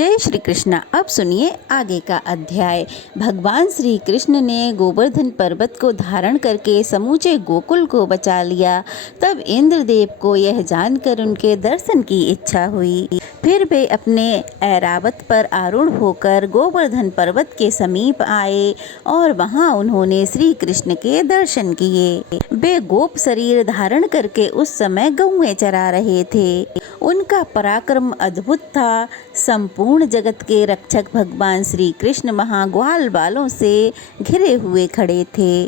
जय श्री कृष्णा। अब सुनिए आगे का अध्याय। भगवान श्री कृष्ण ने गोवर्धन पर्वत को धारण करके समूचे गोकुल को बचा लिया। तब इंद्रदेव को यह जानकर उनके दर्शन की इच्छा हुई। फिर वे अपने ऐरावत पर आरूढ़ होकर गोवर्धन पर्वत के समीप आए और वहां उन्होंने श्री कृष्ण के दर्शन किए। वे गोप शरीर धारण करके उस समय गौएं चरा रहे थे। उनका पराक्रम अद्भुत था। संपूर्ण जगत के रक्षक भगवान श्री कृष्ण वहां ग्वाल बालों से घिरे हुए खड़े थे।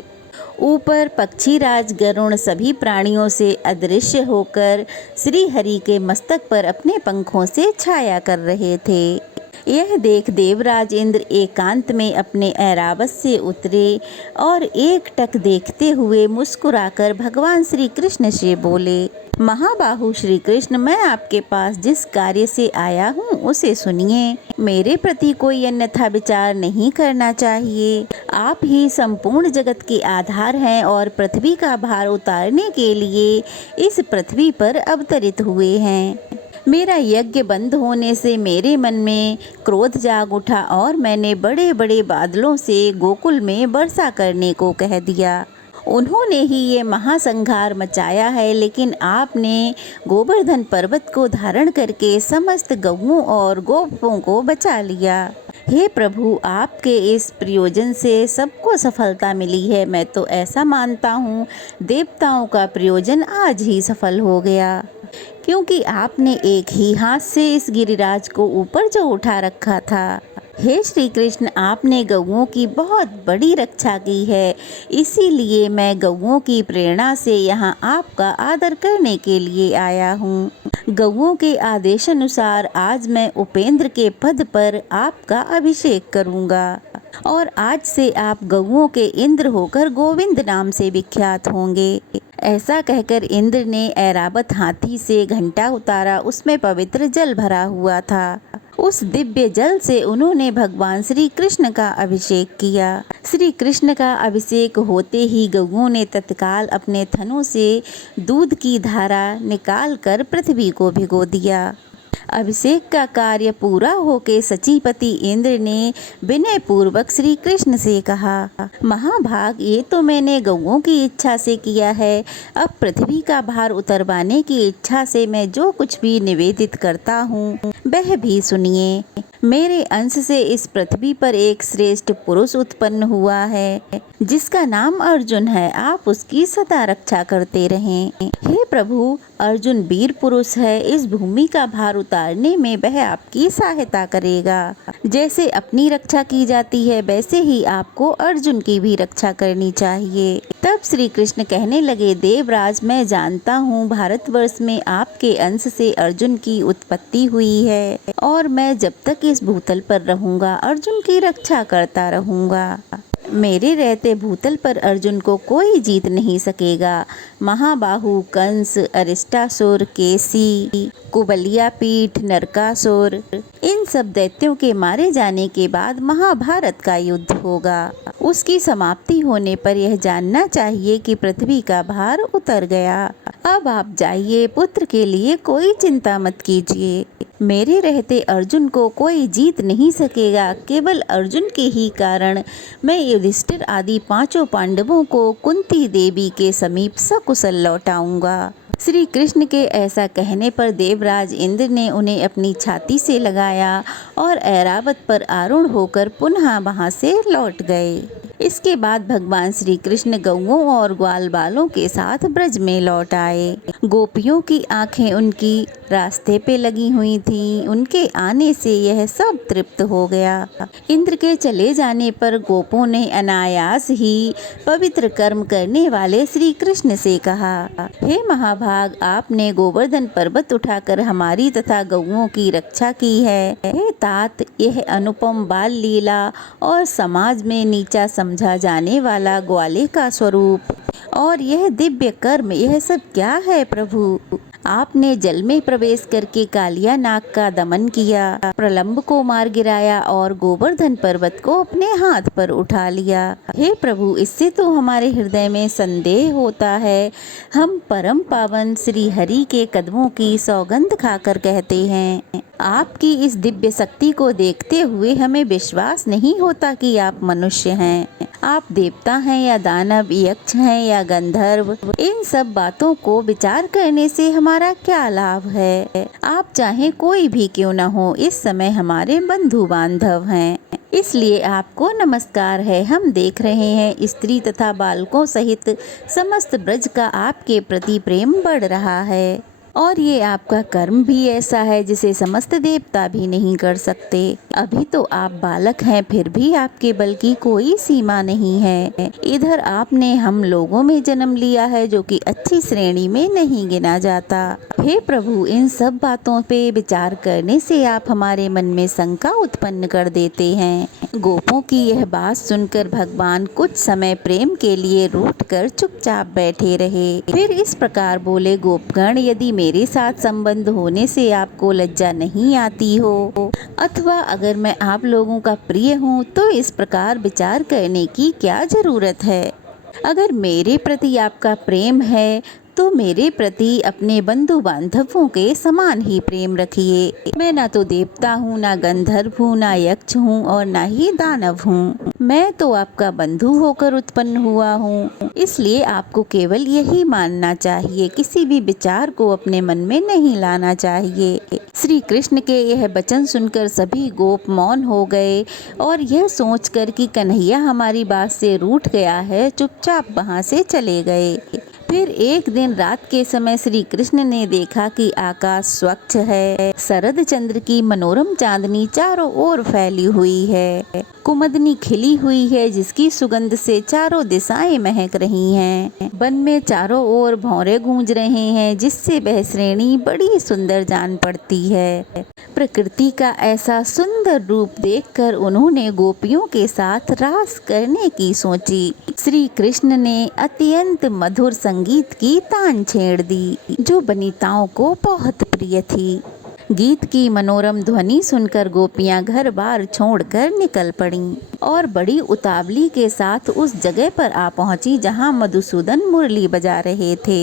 ऊपर पक्षीराज गरुण सभी प्राणियों से अदृश्य होकर श्री हरि के मस्तक पर अपने पंखों से छाया कर रहे थे। यह देख देवराज इंद्र एकांत में अपने ऐरावत से उतरे और एकटक देखते हुए मुस्कुराकर भगवान श्री कृष्ण से बोले, महाबाहु श्री कृष्ण, मैं आपके पास जिस कार्य से आया हूँ उसे सुनिए। मेरे प्रति कोई अन्यथा विचार नहीं करना चाहिए। आप ही संपूर्ण जगत के आधार हैं और पृथ्वी का भार उतारने के लिए इस पृथ्वी पर अवतरित हुए हैं। मेरा यज्ञ बंद होने से मेरे मन में क्रोध जाग उठा और मैंने बड़े बड़े बादलों से गोकुल में वर्षा करने को कह दिया। उन्होंने ही ये महासंहार मचाया है, लेकिन आपने गोवर्धन पर्वत को धारण करके समस्त गौओं और गोपों को बचा लिया। हे प्रभु, आपके इस प्रयोजन से सबको सफलता मिली है। मैं तो ऐसा मानता हूँ देवताओं का प्रयोजन आज ही सफल हो गया, क्योंकि आपने एक ही हाथ से इस गिरिराज को ऊपर जो उठा रखा था। हे श्री कृष्ण, आपने गौओं की बहुत बड़ी रक्षा की है, इसीलिए मैं गौओं की प्रेरणा से यहाँ आपका आदर करने के लिए आया हूँ। गौओं के आदेशानुसार आज मैं उपेंद्र के पद पर आपका अभिषेक करूँगा और आज से आप गौओं के इंद्र होकर गोविंद नाम से विख्यात होंगे। ऐसा कहकर इंद्र ने ऐरावत हाथी से घंटा उतारा। उसमें पवित्र जल भरा हुआ था। उस दिव्य जल से उन्होंने भगवान श्री कृष्ण का अभिषेक किया। श्री कृष्ण का अभिषेक होते ही गौओं ने तत्काल अपने थनों से दूध की धारा निकालकर पृथ्वी को भिगो दिया। अभिषेक का कार्य पूरा होके सचीपति इंद्र ने विनय पूर्वक श्री कृष्ण से कहा, महाभाग, ये तो मैंने गौओं की इच्छा से किया है। अब पृथ्वी का भार उतरवाने की इच्छा से मैं जो कुछ भी निवेदित करता हूँ वह भी सुनिए। मेरे अंश से इस पृथ्वी पर एक श्रेष्ठ पुरुष उत्पन्न हुआ है, जिसका नाम अर्जुन है। आप उसकी सदा रक्षा करते रहें। हे प्रभु, अर्जुन वीर पुरुष है। इस भूमि का भार उतारने में वह आपकी सहायता करेगा। जैसे अपनी रक्षा की जाती है, वैसे ही आपको अर्जुन की भी रक्षा करनी चाहिए। तब श्री कृष्ण कहने लगे, देवराज, मैं जानता हूँ भारतवर्ष में आपके अंश से अर्जुन की उत्पत्ति हुई है और मैं जब तक इस भूतल पर रहूंगा अर्जुन की रक्षा करता रहूंगा। मेरे रहते भूतल पर अर्जुन को कोई जीत नहीं सकेगा। महाबाहु कंस, अरिष्टासुर, केसी, कुबलिया पीठ, नरकासुर, इन सब दैत्यों के मारे जाने के बाद महाभारत का युद्ध होगा। उसकी समाप्ति होने पर यह जानना चाहिए कि पृथ्वी का भार उतर गया। अब आप जाइए, पुत्र के लिए कोई चिंता मत कीजिए। मेरे रहते अर्जुन को कोई जीत नहीं सकेगा। केवल अर्जुन के ही कारण मैं युधिष्ठिर आदि 5 पांडवों को कुंती देवी के समीप सकुशल लौटाऊंगा। श्री कृष्ण के ऐसा कहने पर देवराज इंद्र ने उन्हें अपनी छाती से लगाया और ऐरावत पर आरूढ़ होकर पुनः वहां से लौट गए। इसके बाद भगवान श्री कृष्ण गौओं और ग्वाल बालों के साथ ब्रज में लौट आए। गोपियों की आंखें उनकी रास्ते पे लगी हुई थीं। उनके आने से यह सब तृप्त हो गया। इंद्र के चले जाने पर गोपों ने अनायास ही पवित्र कर्म करने वाले श्री कृष्ण से कहा, हे महाभाग, आपने गोवर्धन पर्वत उठाकर हमारी तथा गौओं की रक्षा की है। हे तात, यह अनुपम बाल लीला और समाज में नीचा समझा जाने वाला ग्वाले का स्वरूप और यह दिव्य कर्म, यह सब क्या है प्रभु? आपने जल में प्रवेश करके कालिया नाग का दमन किया, प्रलंब को मार गिराया और गोवर्धन पर्वत को अपने हाथ पर उठा लिया। हे प्रभु, इससे तो हमारे हृदय में संदेह होता है। हम परम पावन श्री हरि के कदमों की सौगंध खाकर कहते हैं, आपकी इस दिव्य शक्ति को देखते हुए हमें विश्वास नहीं होता कि आप मनुष्य हैं। आप देवता हैं या दानव, यक्ष हैं या गंधर्व, इन सब बातों को विचार करने से हमारा क्या लाभ है। आप चाहे कोई भी क्यों न हो, इस समय हमारे बंधु बांधव हैं, इसलिए आपको नमस्कार है। हम देख रहे हैं स्त्री तथा बालकों सहित समस्त ब्रज का आपके प्रति प्रेम बढ़ रहा है, और ये आपका कर्म भी ऐसा है जिसे समस्त देवता भी नहीं कर सकते। अभी तो आप बालक हैं, फिर भी आपके बल की कोई सीमा नहीं है। इधर आपने हम लोगों में जन्म लिया है जो कि अच्छी श्रेणी में नहीं गिना जाता। हे प्रभु, इन सब बातों पे विचार करने से आप हमारे मन में शंका उत्पन्न कर देते हैं। गोपों की यह बात सुनकर भगवान कुछ समय प्रेम के लिए रूठकर चुपचाप बैठे रहे। फिर इस प्रकार बोले, गोपगण, यदि मेरे साथ संबंध होने से आपको लज्जा नहीं आती हो, अथवा अगर मैं आप लोगों का प्रिय हूँ, तो इस प्रकार विचार करने की क्या जरूरत है। अगर मेरे प्रति आपका प्रेम है तो मेरे प्रति अपने बंधु बांधवों के समान ही प्रेम रखिए। मैं ना तो देवता हूँ, ना गंधर्व हूँ, ना यक्ष हूँ और ना ही दानव हूँ। मैं तो आपका बंधु होकर उत्पन्न हुआ हूँ, इसलिए आपको केवल यही मानना चाहिए, किसी भी विचार को अपने मन में नहीं लाना चाहिए। श्री कृष्ण के यह वचन सुनकर सभी गोप मौन हो गए और यह सोचकर कि कन्हैया हमारी बात से रूठ गया है, चुपचाप वहाँ से चले गए। फिर एक दिन रात के समय श्री कृष्ण ने देखा कि आकाश स्वच्छ है, शरद चंद्र की मनोरम चांदनी चारों ओर फैली हुई है, कुमुदनी खिली हुई है जिसकी सुगंध से चारों दिशाएं महक रही हैं। वन में चारों ओर भौरे गूंज रहे हैं जिससे वह श्रेणी बड़ी सुंदर जान पड़ती है। प्रकृति का ऐसा सुंदर रूप देखकर उन्होंने गोपियों के साथ रास करने की सोची। श्री कृष्ण ने अत्यंत मधुर संगीत की तान छेड़ दी जो वनिताओं को बहुत प्रिय थी। गीत की मनोरम ध्वनि सुनकर गोपियां घर बार छोड़कर निकल पड़ीं और बड़ी उतावली के साथ उस जगह पर आ पहुंची जहां मधुसूदन मुरली बजा रहे थे।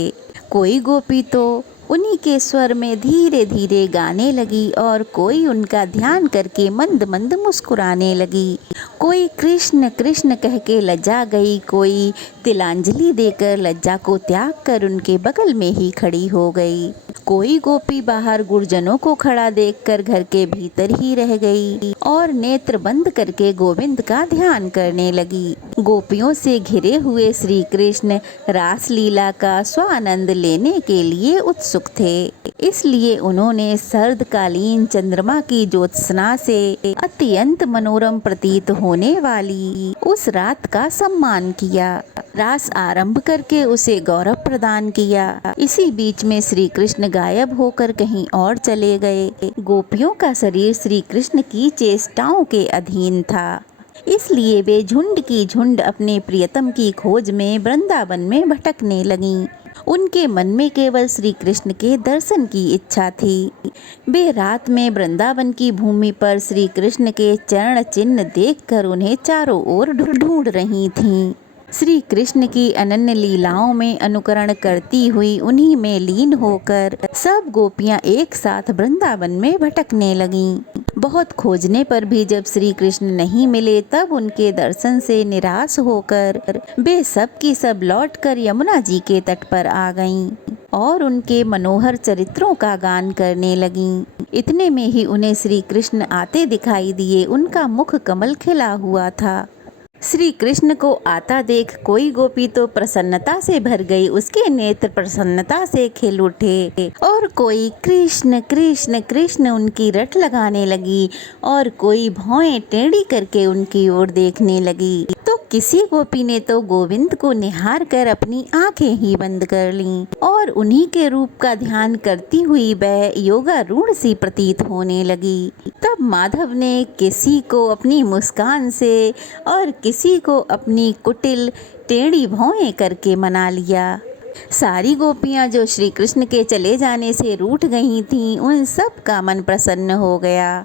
कोई गोपी तो उन्हीं के स्वर में धीरे धीरे गाने लगी और कोई उनका ध्यान करके मंद मंद मुस्कुराने लगी। कोई कृष्ण कृष्ण कह के लज्जा गई, कोई तिलांजलि देकर लज्जा को त्याग कर उनके बगल में ही खड़ी हो गई। कोई गोपी बाहर गुरजनों को खड़ा देखकर घर के भीतर ही रह गई और नेत्र बंद करके गोविंद का ध्यान करने लगी। गोपियों से घिरे हुए श्री कृष्ण रास लीला का स्वानंद लेने के लिए उत्सुक थे, इसलिए उन्होंने सर्दकालीन चंद्रमा की ज्योत्सना से अत्यंत मनोरम प्रतीत होने वाली उस रात का सम्मान किया। रास आरंभ करके उसे गौरव प्रदान किया। इसी बीच में श्री कृष्ण गायब होकर कहीं और चले गए। गोपियों का शरीर श्री कृष्ण की चेष्टाओं के अधीन था, इसलिए वे झुंड की झुंड अपने प्रियतम की खोज में वृंदावन में भटकने लगीं। उनके मन में केवल श्री कृष्ण के दर्शन की इच्छा थी। वे रात में वृंदावन की भूमि पर श्री कृष्ण के चरण चिन्ह देखकर उन्हें चारों ओर ढूंढ रही थीं। श्री कृष्ण की अनन्य लीलाओं में अनुकरण करती हुई उन्हीं में लीन होकर सब गोपियां एक साथ वृंदावन में भटकने लगीं। बहुत खोजने पर भी जब श्री कृष्ण नहीं मिले, तब उनके दर्शन से निराश होकर वे सब की सब लौटकर यमुना जी के तट पर आ गईं और उनके मनोहर चरित्रों का गान करने लगीं। इतने में ही उन्हें श्री कृष्ण आते दिखाई दिए। उनका मुख कमल खिला हुआ था। श्री कृष्ण को आता देख कोई गोपी तो प्रसन्नता से भर गई, उसके नेत्र प्रसन्नता से खिल उठे और कोई कृष्ण कृष्ण कृष्ण उनकी रट लगाने लगी और कोई भौएं टेढ़ी करके उनकी ओर देखने लगी। तो किसी गोपी ने तो गोविंद को निहार कर अपनी आंखें ही बंद कर लीं और उन्हीं के रूप का ध्यान करती हुई वह योगारूढ़ सी प्रतीत होने लगी। तब माधव ने किसी को अपनी मुस्कान से और किसी को अपनी कुटिल टेढ़ी भौएं करके मना लिया। सारी गोपियां जो श्री कृष्ण के चले जाने से रूठ गई थीं, उन सब का मन प्रसन्न हो गया।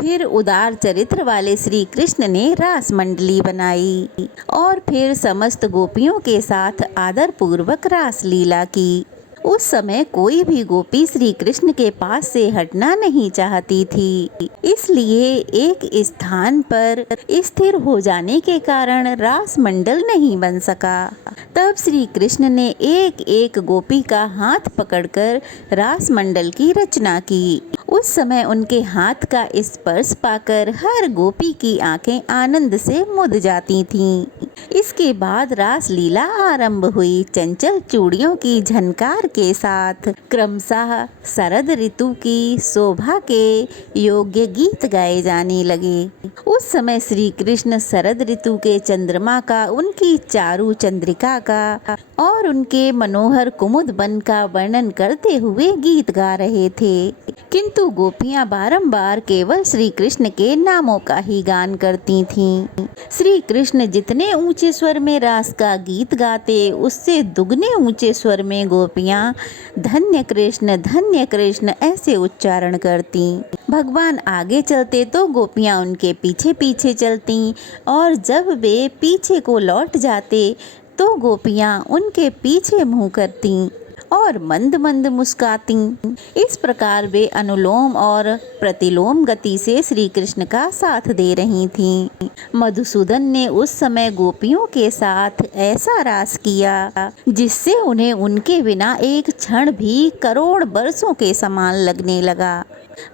फिर उदार चरित्र वाले श्री कृष्ण ने रास मंडली बनाई और फिर समस्त गोपियों के साथ आदर पूर्वक रास लीला की। उस समय कोई भी गोपी श्री कृष्ण के पास से हटना नहीं चाहती थी, इसलिए एक स्थान पर स्थिर हो जाने के कारण रास मंडल नहीं बन सका। तब श्री कृष्ण ने एक एक गोपी का हाथ पकड़कर रास मंडल की रचना की। उस समय उनके हाथ का स्पर्श पाकर हर गोपी की आंखें आनंद से मुद जाती थीं। इसके बाद रास लीला आरंभ हुई। चंचल चूड़ियों की झनकार के साथ क्रमशः शरद ऋतु की शोभा के योग्य गीत गाए जाने लगे। उस समय श्री कृष्ण शरद ऋतु के चंद्रमा का, उनकी चारु चंद्रिका का और उनके मनोहर कुमुद वन का वर्णन करते हुए गीत गा रहे थे, किंतु गोपियां बारंबार केवल श्री कृष्ण के नामों का ही गान करती थीं। श्री कृष्ण जितने ऊंचे स्वर में रास का गीत गाते, उससे दुगने ऊंचे स्वर में गोपियां धन्य कृष्ण ऐसे उच्चारण करती। भगवान आगे चलते तो गोपियां उनके पीछे पीछे चलती, और जब वे पीछे को लौट जाते तो गोपियां उनके पीछे मुंह करती और मंद मंद मुस्काती। इस प्रकार वे अनुलोम और प्रतिलोम गति से श्री कृष्ण का साथ दे रही थीं। मधुसूदन ने उस समय गोपियों के साथ ऐसा रास किया जिससे उन्हें उनके बिना एक क्षण भी करोड़ वर्षों के समान लगने लगा।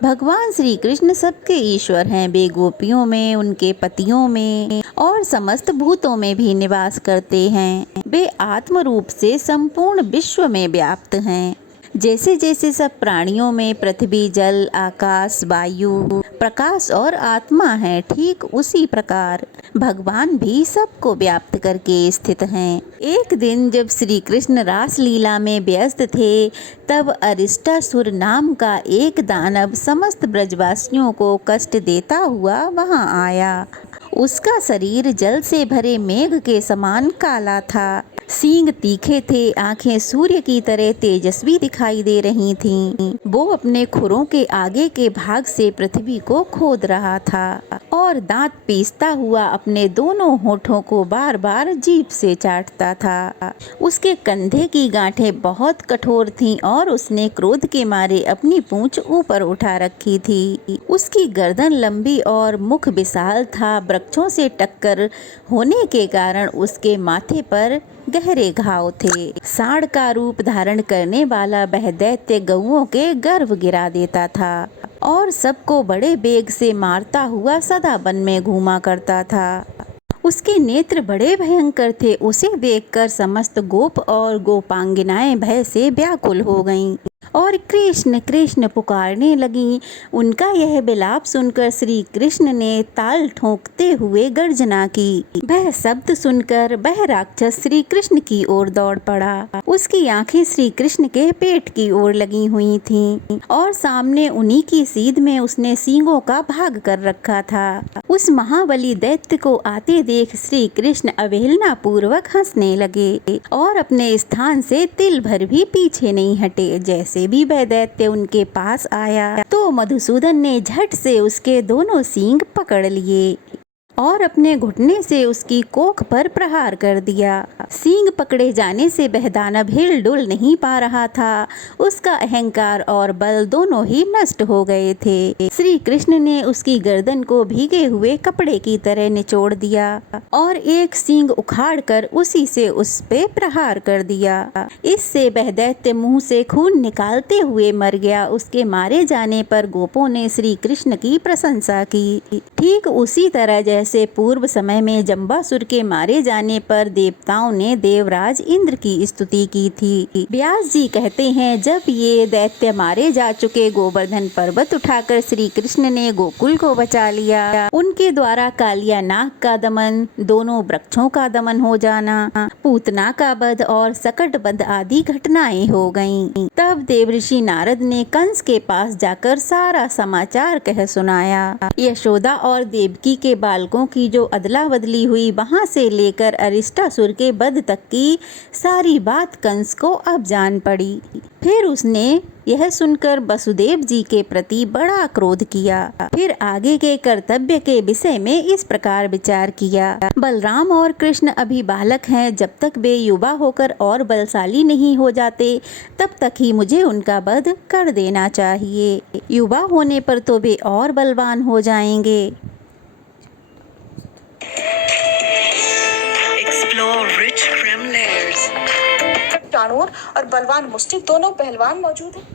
भगवान श्री कृष्ण सबके ईश्वर हैं। वे गोपियों में, उनके पतियों में और समस्त भूतों में भी निवास करते हैं। वे आत्म रूप से संपूर्ण विश्व में व्याप्त हैं। जैसे जैसे सब प्राणियों में पृथ्वी, जल, आकाश, वायु, प्रकाश और आत्मा है, ठीक उसी प्रकार भगवान भी सबको व्याप्त करके स्थित हैं। एक दिन जब श्री कृष्ण रास लीला में व्यस्त थे, तब अरिष्टासुर नाम का एक दानव समस्त ब्रजवासियों को कष्ट देता हुआ वहां आया। उसका शरीर जल से भरे मेघ के समान काला था। सींग तीखे थे, आंखें सूर्य की तरह तेजस्वी दिखाई दे रही थीं। वो अपने खुरों के आगे के भाग से पृथ्वी को खोद रहा था और दांत पीसता हुआ अपने दोनों होठों को बार बार जीभ से चाटता था। उसके कंधे की गांठें बहुत कठोर थीं और उसने क्रोध के मारे अपनी पूंछ ऊपर उठा रखी थी। उसकी गर्दन लंबी और मुख विशाल था। वृक्षों से टक्कर होने के कारण उसके माथे पर गहरे घाव थे। सांड का रूप धारण करने वाला वह दैत्य गौओं के गर्भ गिरा देता था और सबको बड़े बेग से मारता हुआ सदा वन में घूमा करता था। उसके नेत्र बड़े भयंकर थे। उसे देखकर समस्त गोप और गोपांगिनाएं भय से व्याकुल हो गईं और कृष्ण कृष्ण पुकारने लगीं। उनका यह विलाप सुनकर श्री कृष्ण ने ताल ठोंकते हुए गर्जना की। वह शब्द सुनकर वह राक्षस श्री कृष्ण की ओर दौड़ पड़ा। उसकी आंखें श्री कृष्ण के पेट की ओर लगी हुई थीं और सामने उन्हीं की सीध में उसने सींगों का भाग कर रखा था। उस महाबली दैत्य को आते देख श्री कृष्ण अवहेलना पूर्वक हंसने लगे और अपने स्थान से तिल भर भी पीछे नहीं हटे। जैसे भी वह दैत्य उनके पास आया तो मधुसूदन ने झट से उसके दोनों सींग पकड़ लिए और अपने घुटने से उसकी कोख पर प्रहार कर दिया। सींग पकड़े जाने से वह दानव हिल डुल नहीं पा रहा था। उसका अहंकार और बल दोनों ही नष्ट हो गए थे। श्री कृष्ण ने उसकी गर्दन को भीगे हुए कपड़े की तरह निचोड़ दिया और एक सींग उखाड़कर उसी से उस पे प्रहार कर दिया। इससे वह दैत्य मुंह से खून निकालते हुए मर गया। उसके मारे जाने पर गोपों ने श्री कृष्ण की प्रशंसा की। ठीक उसी तरह जैसे पूर्व समय में जम्बासुर के मारे जाने पर देवताओं ने देवराज इंद्र की स्तुति की थी। व्यास जी कहते हैं, जब ये दैत्य मारे जा चुके, गोवर्धन पर्वत उठाकर श्री कृष्ण ने गोकुल को बचा लिया। उनके द्वारा कालिया नाग का दमन, दोनों वृक्षों का दमन हो जाना, पूतना का वध और सकट वध आदि घटनाएं हो गईं। तब देवऋषि नारद ने कंस के पास जाकर सारा समाचार कह सुनाया। यशोदा और देवकी के बालकों बालकों की जो अदला बदली हुई, वहाँ से लेकर अरिष्टासुर के वध तक की सारी बात कंस को अब जान पड़ी। फिर उसने यह सुनकर वसुदेव जी के प्रति बड़ा क्रोध किया। फिर आगे के कर्तव्य के विषय में इस प्रकार विचार किया। बलराम और कृष्ण अभी बालक हैं, जब तक वे युवा होकर और बलशाली नहीं हो जाते तब तक ही मुझे उनका वध कर देना चाहिए। युवा होने पर तो वे और बलवान हो जाएंगे। चाणूर और बलवान मुष्टिक दोनों पहलवान मौजूद हैं।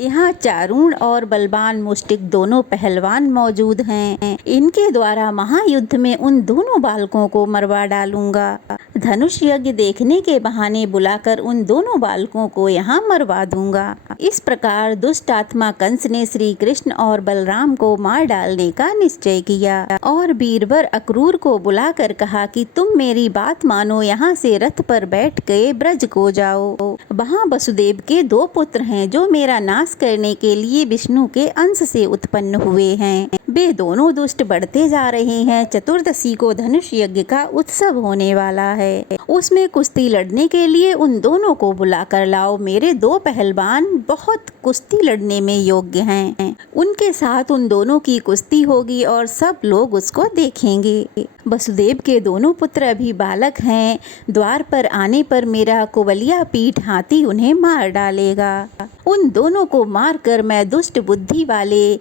यहाँ चारूण और बलवान मुष्टिक दोनों पहलवान मौजूद हैं। इनके द्वारा महायुद्ध में उन दोनों बालकों को मरवा डालूंगा। धनुष यज्ञ देखने के बहाने बुलाकर उन दोनों बालकों को यहाँ मरवा दूंगा। इस प्रकार दुष्ट आत्मा कंस ने श्री कृष्ण और बलराम को मार डालने का निश्चय किया और बीरबर अक्रूर को बुलाकर कहा कि तुम मेरी बात मानो, यहाँ से रथ पर बैठ के ब्रज को जाओ। वहाँ वसुदेव के 2 पुत्र हैं जो मेरा नाश करने के लिए विष्णु के अंश से उत्पन्न हुए हैं। वे दोनों दुष्ट बढ़ते जा रहे हैं। चतुर्दशी को धनुष यज्ञ का उत्सव होने वाला है। उसमें कुश्ती लड़ने के लिए उन दोनों को बुलाकर लाओ। मेरे 2 पहलवान बहुत कुश्ती लड़ने में योग्य हैं। उनके साथ उन दोनों की कुश्ती होगी और सब लोग उसको देखेंगे। वसुदेव के दोनों पुत्र अभी बालक हैं। द्वार पर आने पर मेरा कुबलिया पीठ हाथी उन्हें मार डालेगा। उन दोनों को मारकर मैं दुष्ट बुद्धि वाले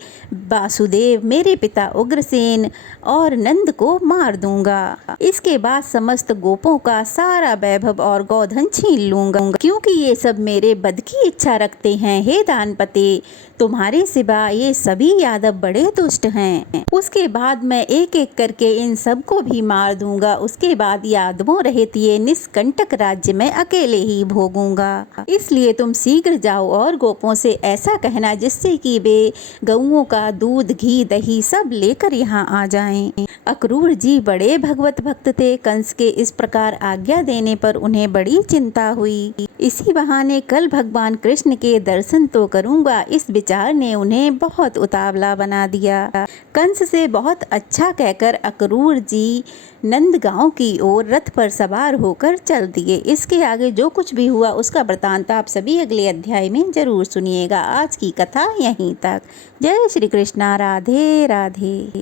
वासुदेव, मेरे पिता उग्रसेन और नंद को मार दूंगा। इसके बाद समस्त गोपों का सारा वैभव और गोधन छीन लूंगा, क्योंकि ये सब मेरे वध की इच्छा रखते हैं। हे दानपते, तुम्हारे सिवा ये सभी यादव बड़े दुष्ट हैं। उसके बाद मैं एक एक करके इन सबको भी मार दूंगा। उसके बाद यादवों रहित ये निष्कंटक राज्य में अकेले ही भोगूंगा। इसलिए तुम शीघ्र जाओ और गोपों से ऐसा कहना जिससे कि वे गऊओं का दूध, घी, दही सब लेकर यहाँ आ जाएं। अक्रूर जी बड़े भगवत भक्त थे। कंस के इस प्रकार आज्ञा देने पर उन्हें बड़ी चिंता हुई। इसी बहाने कल भगवान कृष्ण के दर्शन तो करूंगा, इस विचार ने उन्हें बहुत उतावला बना दिया। कंस से बहुत अच्छा कहकर अक्रूर जी नंदगांव की ओर रथ पर सवार होकर चल दिए। इसके आगे जो कुछ भी हुआ उसका वृतांत आप सभी अगले अध्याय में जरूर सुनिएगा। आज की कथा यहीं तक। जय श्री कृष्णा। राधे राधे।